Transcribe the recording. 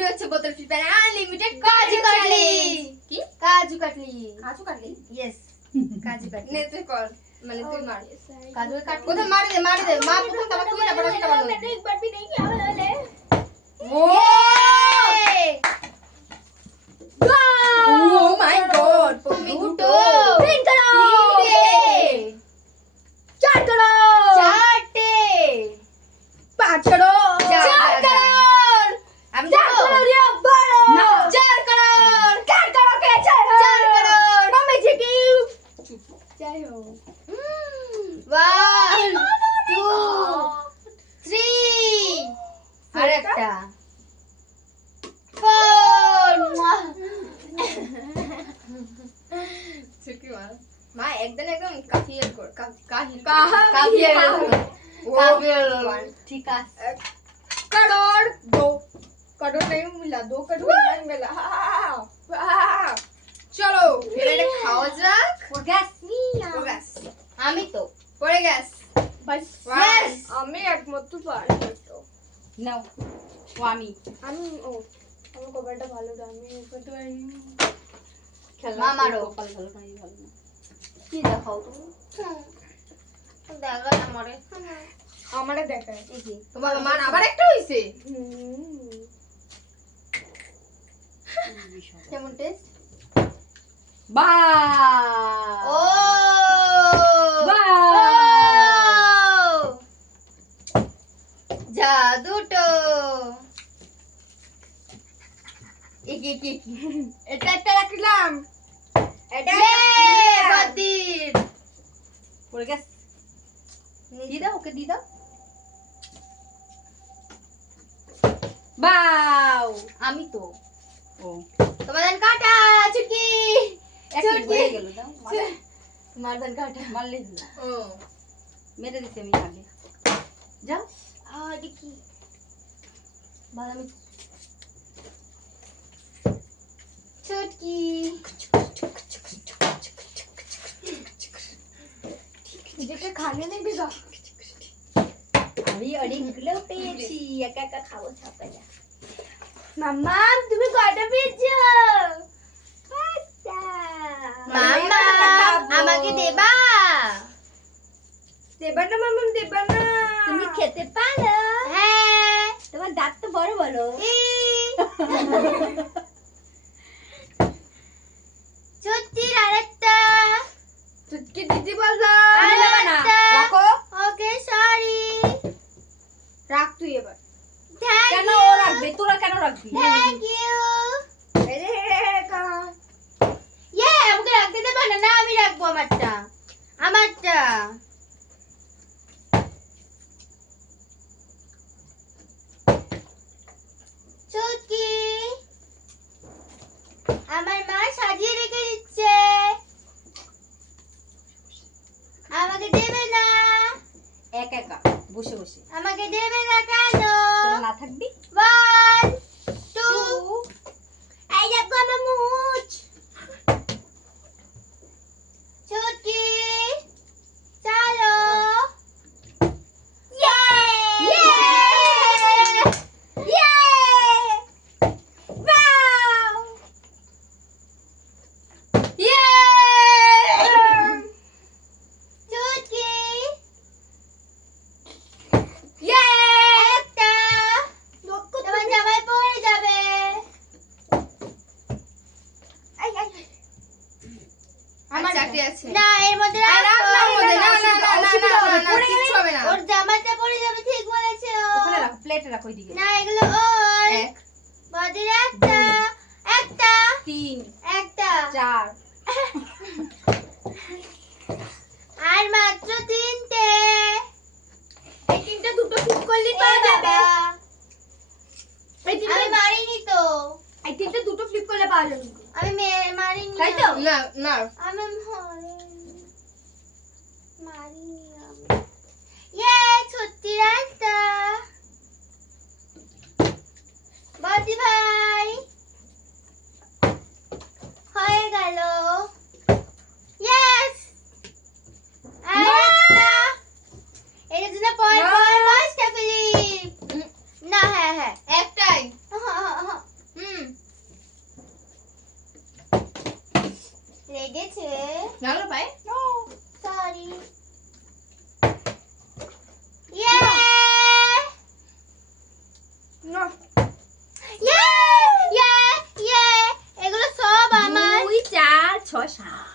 এগুলো হচ্ছে বোতল ফ্লিপার আনলিমিটেড কাজু কাটলি। কি কাজু কাটলি? কাজু কাটলি? ইয়েস কাজু কাটলি। নে তুই কর, মানে তুই মার। কাজু কাট প্রথম মার দে মা প্রথম তারপর তুই তারপর আমি তারপর मैंने एक बार भी नहीं किया वाले ও ও মাই গড দুটো तीन करो चार करो চারটে पांच करो चार करोड़ আমি चार দেবো करो रे बड़ो না 4 करोड़ चार करो के चार 4 करोड़ मम्मी जी की जय हो 1 2 3 আরেকটা 4 ছুটি মার মা একদম একদম কাফিয়ে কর কাফিয়ে ठीक है करोड़ 2 करोड़ नहीं मिला 2 करोड़ नहीं मिला चलो फिर এটা খাওয়া যাক गैस আমি তো পড়ে গেছ बस Yes! আমি একমাত্র পারি তো নাও ও আমি আমি ও আমার কভারটা ভালো না আমি করতে পারি মা মারো। কপাল ভালো নাই ভালো না কি দেখাও তুমি দেখা আমারে আমারে দেখায় দেখি তোমার মান আবার একটা হইছে কেমন টেস্ট বা ও জাদুটো কি এটা একটা রাখলাম এটা বাদির পড়ে গেছে দি দাও ওকে দি দাও বাও আমি তো ও তোমাদের কাটা চুটকি এক হয়ে গেল দাও মারদান কাটা মারলে দিলা ও মেরে দিতে আমি আগে যাও দেখি বাদামি চুটকি যেটা খানে নেই দিদা আমি অনেকগুলো পেয়েছি একা একা খাবো ছাপালা মাম্মা তুমি কয়টা পেয়েছো মামা আমাকে দেবা দেবা না মাম্মা দেবা না তুমি খেতে পারো হ্যাঁ তোমার দাঁত তো বড় বড় চুটকির আরেকটা চুটকি দিদি বললো আরেকটা রাখো ওকে সরি রাখ তুই এবার কেন ও রাখবে তোরা কেন রাখবি থ্যাংক ইউ আমাকে রাখতে দেবে না না আমি রাখবো আমারটা চুটকি আমার মা সাজিয়ে রেখে দিচ্ছে আমাকে দেবে না একা একা বসে বসে আমাকে দেবে না কেন তোরা না থাকবি 1 2 এই দেখো আমার মুছ চুটকি চলো ইয়ে ইয়ে ওয়াও ইয়ে চুটকি ইয়ে একটা তোমার জামাই পড়ে যাবে আমার চাকরি আছে না এর মধ্যে রাখ না কিচ্ছু হবে না ওর জামাটা পড়ে যাবে ঠিক বলেছো ওখানে রাখো প্লেটে রাখো ওইদিকে না এগুলো ওর এক বাদির একটা তিন একটা 4 আর মাত্র 3টে এই তিনটা দুটো ফিট করলে পাওয়া যাবে আমি মারিনি তো এই তিনটা দুটো ফ্লিপ করলে পাওয়া যাবে আমি মারিনি তাই তো? না না আমি মারিনি আমি ইয়ে সত্যি রাস্তা বাদি ভাই হয়ে গেল ইয়েস এটা জন্য পর পর বাসটা ফিলিপ না হ্যাঁ একটাই লেগেছে। লাগলো পায়ে? সরি। ইয়ে না। ইয়ে ইয়ে ইয়ে এগুলো সব আমার। 2 4 6 7